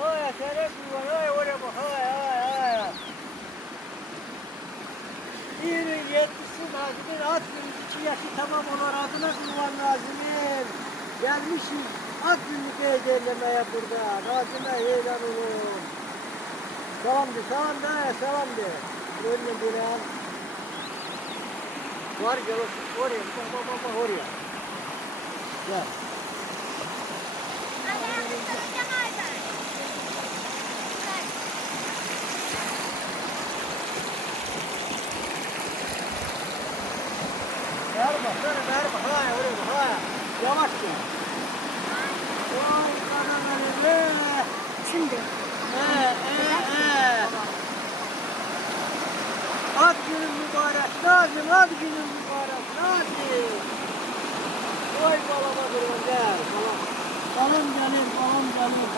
Haya sere kurban. Haya oraya bak. Haya. Birinin 70'si Nazım'ın at günlük 2 yaşı tamam olan adına kurban Nazım'ın. Gelmişiz at günlük heyecanlamaya burada. Nazım'a heyecan olun. Salam de. Önüne bir an. Var gel oraya. Bak oraya. Gel. Verme. Haya oraya. Haya. Yavaş gel. Vay kanalım. Şimdi. Ad günün mübarek Nazım, ad günün mübarek Nazım. Oy balama durun gel. Balım canım.